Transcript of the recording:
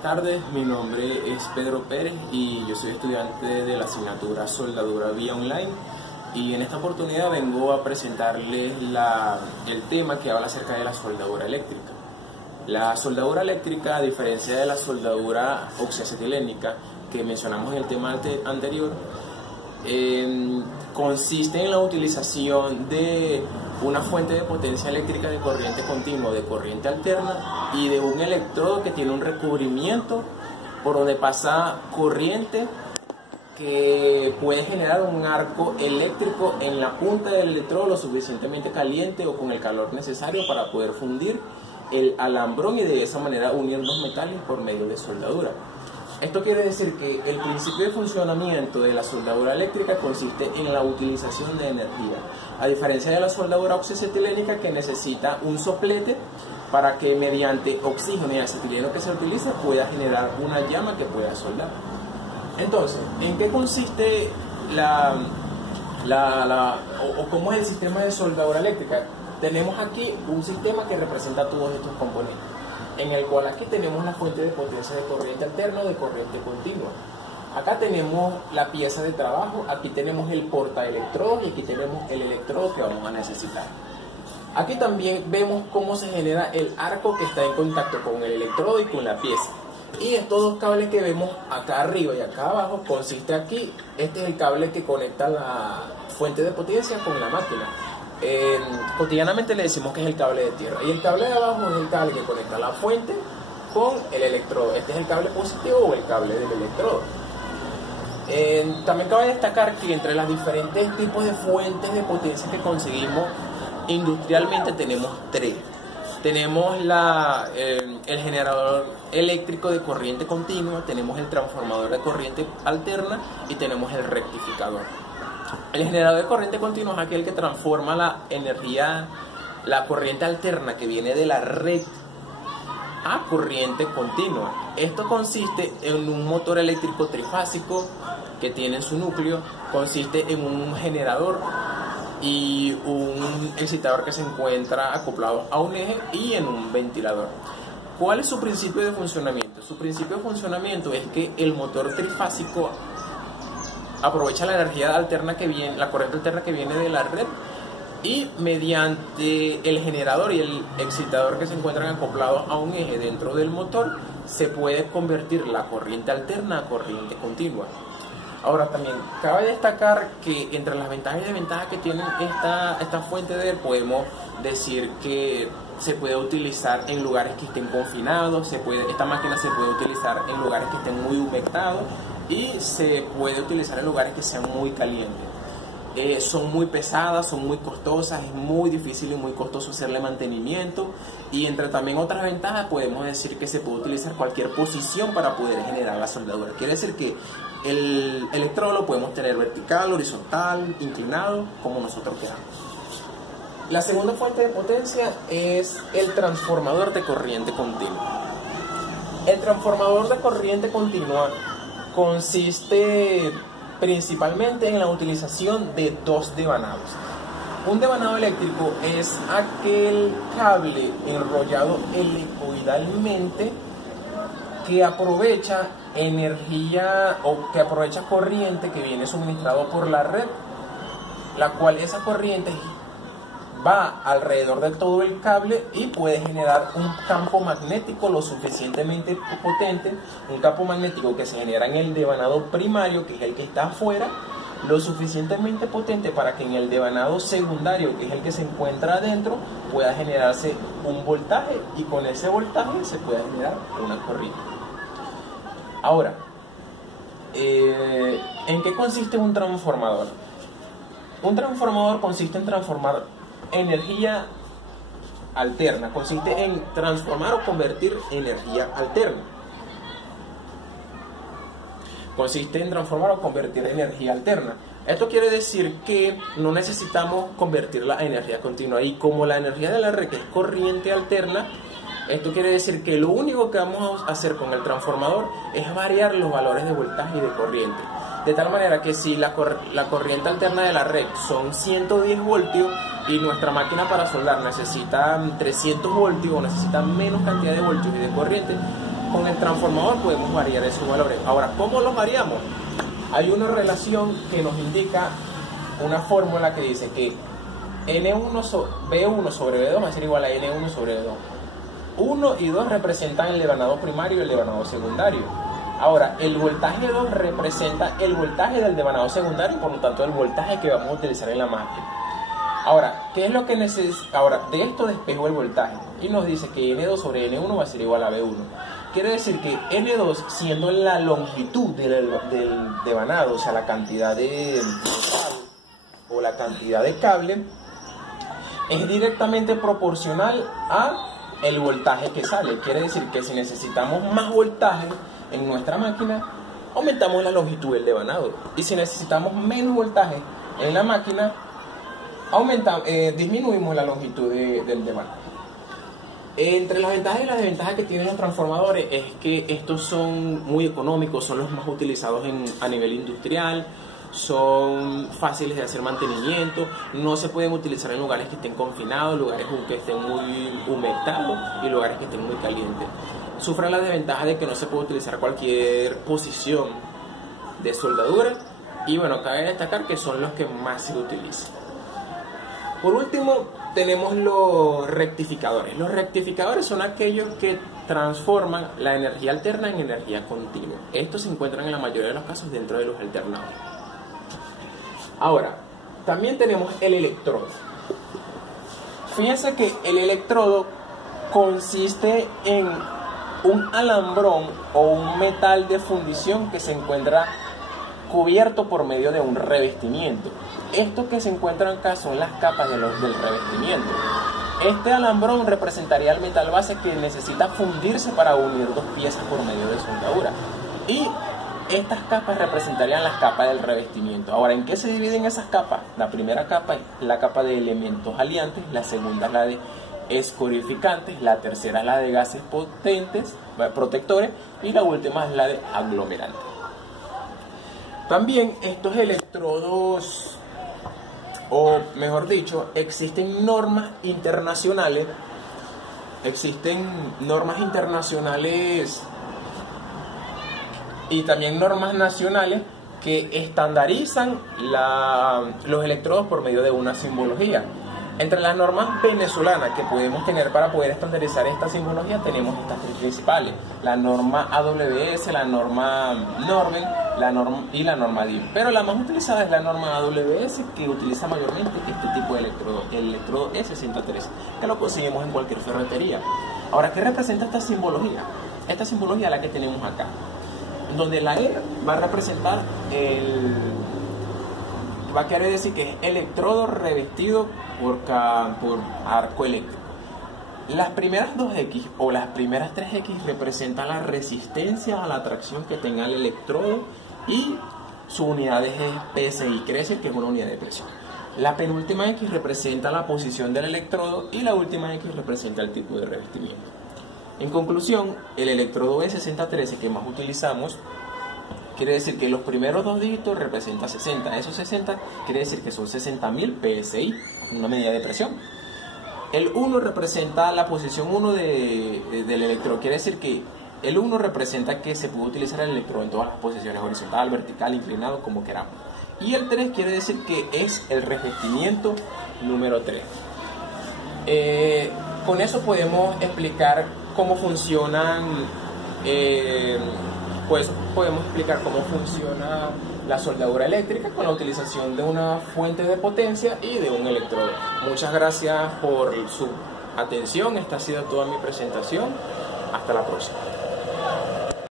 buenas tardes, mi nombre es Pedro Pérez y yo soy estudiante de la asignatura Soldadura vía online, y en esta oportunidad vengo a presentarles el tema que habla acerca de la soldadura eléctrica. La soldadura eléctrica, a diferencia de la soldadura oxiacetilénica que mencionamos en el tema anterior, consiste en la utilización de una fuente de potencia eléctrica de corriente continua o de corriente alterna y de un electrodo que tiene un recubrimiento por donde pasa corriente que puede generar un arco eléctrico en la punta del electrodo lo suficientemente caliente o con el calor necesario para poder fundir el alambrón y de esa manera unir los metales por medio de soldadura. Esto quiere decir que el principio de funcionamiento de la soldadura eléctrica consiste en la utilización de energía, a diferencia de la soldadura oxiacetilénica, que necesita un soplete para que mediante oxígeno y acetileno que se utiliza pueda generar una llama que pueda soldar. Entonces, ¿en qué consiste cómo es el sistema de soldadura eléctrica? Tenemos aquí un sistema que representa todos estos componentes, en el cual aquí tenemos la fuente de potencia de corriente alterna o de corriente continua. Acá tenemos la pieza de trabajo, aquí tenemos el portaelectrodos y aquí tenemos el electrodo que vamos a necesitar. Aquí también vemos cómo se genera el arco que está en contacto con el electrodo y con la pieza. Y estos dos cables que vemos acá arriba y acá abajo consiste aquí, este es el cable que conecta la fuente de potencia con la máquina. Cotidianamente le decimos que es el cable de tierra, y el cable de abajo es el cable que conecta la fuente con el electrodo. Este es el cable positivo o el cable del electrodo. También cabe destacar que entre los diferentes tipos de fuentes de potencia que conseguimos industrialmente tenemos tres. Tenemos el generador eléctrico de corriente continua, tenemos el transformador de corriente alterna y tenemos el rectificador. El generador de corriente continua es aquel que transforma la energía, la corriente alterna que viene de la red a corriente continua. Esto consiste en un motor eléctrico trifásico que tiene en su núcleo, consiste en un generador y un excitador que se encuentra acoplado a un eje y en un ventilador. ¿Cuál es su principio de funcionamiento? Su principio de funcionamiento es que el motor trifásico aprovecha la energía alterna que viene, la corriente alterna que viene de la red, y mediante el generador y el excitador que se encuentran acoplados a un eje dentro del motor se puede convertir la corriente alterna a corriente continua. Ahora también cabe destacar que entre las ventajas y desventajas que tiene esta fuente de podemos decir que se puede utilizar en lugares que estén confinados, esta máquina se puede utilizar en lugares que estén muy humectados y se puede utilizar en lugares que sean muy calientes. Son muy pesadas, son muy costosas, es muy difícil y muy costoso hacerle mantenimiento, y entre también otras ventajas podemos decir que se puede utilizar cualquier posición para poder generar la soldadura. Quiere decir que el electrodo lo podemos tener vertical, horizontal, inclinado, como nosotros queramos. La segunda fuente de potencia es el transformador de corriente continua. El transformador de corriente continua consiste principalmente en la utilización de dos devanados. Un devanado eléctrico es aquel cable enrollado helicoidalmente que aprovecha energía o que aprovecha corriente que viene suministrado por la red, la cual esa corriente va alrededor de todo el cable y puede generar un campo magnético lo suficientemente potente, un campo magnético que se genera en el devanado primario, que es el que está afuera, lo suficientemente potente para que en el devanado secundario, que es el que se encuentra adentro, pueda generarse un voltaje, y con ese voltaje se puede generar una corriente. Ahora, ¿en qué consiste un transformador? Un transformador consiste en transformar energía alterna, consiste en transformar o convertir energía alterna. Consiste en transformar o convertir energía alterna. Esto quiere decir que no necesitamos convertirla a energía continua, y como la energía de la red es corriente alterna, esto quiere decir que lo único que vamos a hacer con el transformador es variar los valores de voltaje y de corriente. De tal manera que si la corriente alterna de la red son 110 voltios y nuestra máquina para soldar necesita 300 voltios o necesita menos cantidad de voltios y de corriente, con el transformador podemos variar esos valores. Ahora, ¿cómo los variamos? Hay una relación que nos indica una fórmula que dice que B1 sobre B2 va a ser igual a N1 sobre B2. 1 y 2 representan el devanado primario y el devanado secundario. Ahora, el voltaje 2 representa el voltaje del devanado secundario, por lo tanto el voltaje que vamos a utilizar en la máquina. Ahora, ¿qué es lo que necesitamos? Ahora, de esto despejo el voltaje y nos dice que N2 sobre N1 va a ser igual a B1. Quiere decir que N2, siendo la longitud del devanado, o sea, la cantidad de o la cantidad de cable, es directamente proporcional a el voltaje que sale. Quiere decir que si necesitamos más voltaje en nuestra máquina, aumentamos la longitud del devanado. Y si necesitamos menos voltaje en la máquina, disminuimos la longitud del devanado. Entre las ventajas y las desventajas que tienen los transformadores es que estos son muy económicos, son los más utilizados a nivel industrial, son fáciles de hacer mantenimiento, no se pueden utilizar en lugares que estén confinados, lugares que estén muy humectados y lugares que estén muy calientes. Sufren la desventaja de que no se puede utilizar cualquier posición de soldadura y bueno, cabe destacar que son los que más se utilizan. Por último, tenemos los rectificadores. Los rectificadores son aquellos que transforman la energía alterna en energía continua. Estos se encuentran en la mayoría de los casos dentro de los alternadores. Ahora, también tenemos el electrodo. Fíjense que el electrodo consiste en un alambrón o un metal de fundición que se encuentra cubierto por medio de un revestimiento. Estos que se encuentran acá son las capas del revestimiento. Este alambrón representaría el metal base que necesita fundirse para unir dos piezas por medio de soldadura. Y estas capas representarían las capas del revestimiento. Ahora, ¿en qué se dividen esas capas? La primera capa es la capa de elementos aliantes, la segunda es la de escorificantes, la tercera es la de gases protectores y la última es la de aglomerantes. También estos electrodos, o mejor dicho, existen normas internacionales y también normas nacionales que estandarizan los electrodos por medio de una simbología. Entre las normas venezolanas que podemos tener para poder estandarizar esta simbología tenemos estas tres principales: la norma AWS, la norma Norben y la norma DIN. Pero la más utilizada es la norma AWS, que utiliza mayormente este tipo de electrodo, el electrodo E63, que lo conseguimos en cualquier ferretería. Ahora, ¿qué representa esta simbología? Esta simbología es la que tenemos acá, donde la E va a representar va a querer decir que es electrodo revestido por arco eléctrico. Las primeras 2X o las primeras 3X representan la resistencia a la atracción que tenga el electrodo y su unidad es PSI, quiere decir que es una unidad de presión. La penúltima X representa la posición del electrodo y la última X representa el tipo de revestimiento. En conclusión, el electrodo E6013 que más utilizamos quiere decir que los primeros dos dígitos representan 60. Esos 60 quiere decir que son 60.000 PSI, una medida de presión. El 1 representa la posición 1 del electrodo. Quiere decir que el 1 representa que se puede utilizar el electrodo en todas las posiciones, horizontal, vertical, inclinado, como queramos. Y el 3 quiere decir que es el revestimiento número 3. Con eso podemos explicar cómo funcionan... podemos explicar cómo funciona la soldadura eléctrica con la utilización de una fuente de potencia y de un electrodo. Muchas gracias por su atención. Esta ha sido toda mi presentación. Hasta la próxima.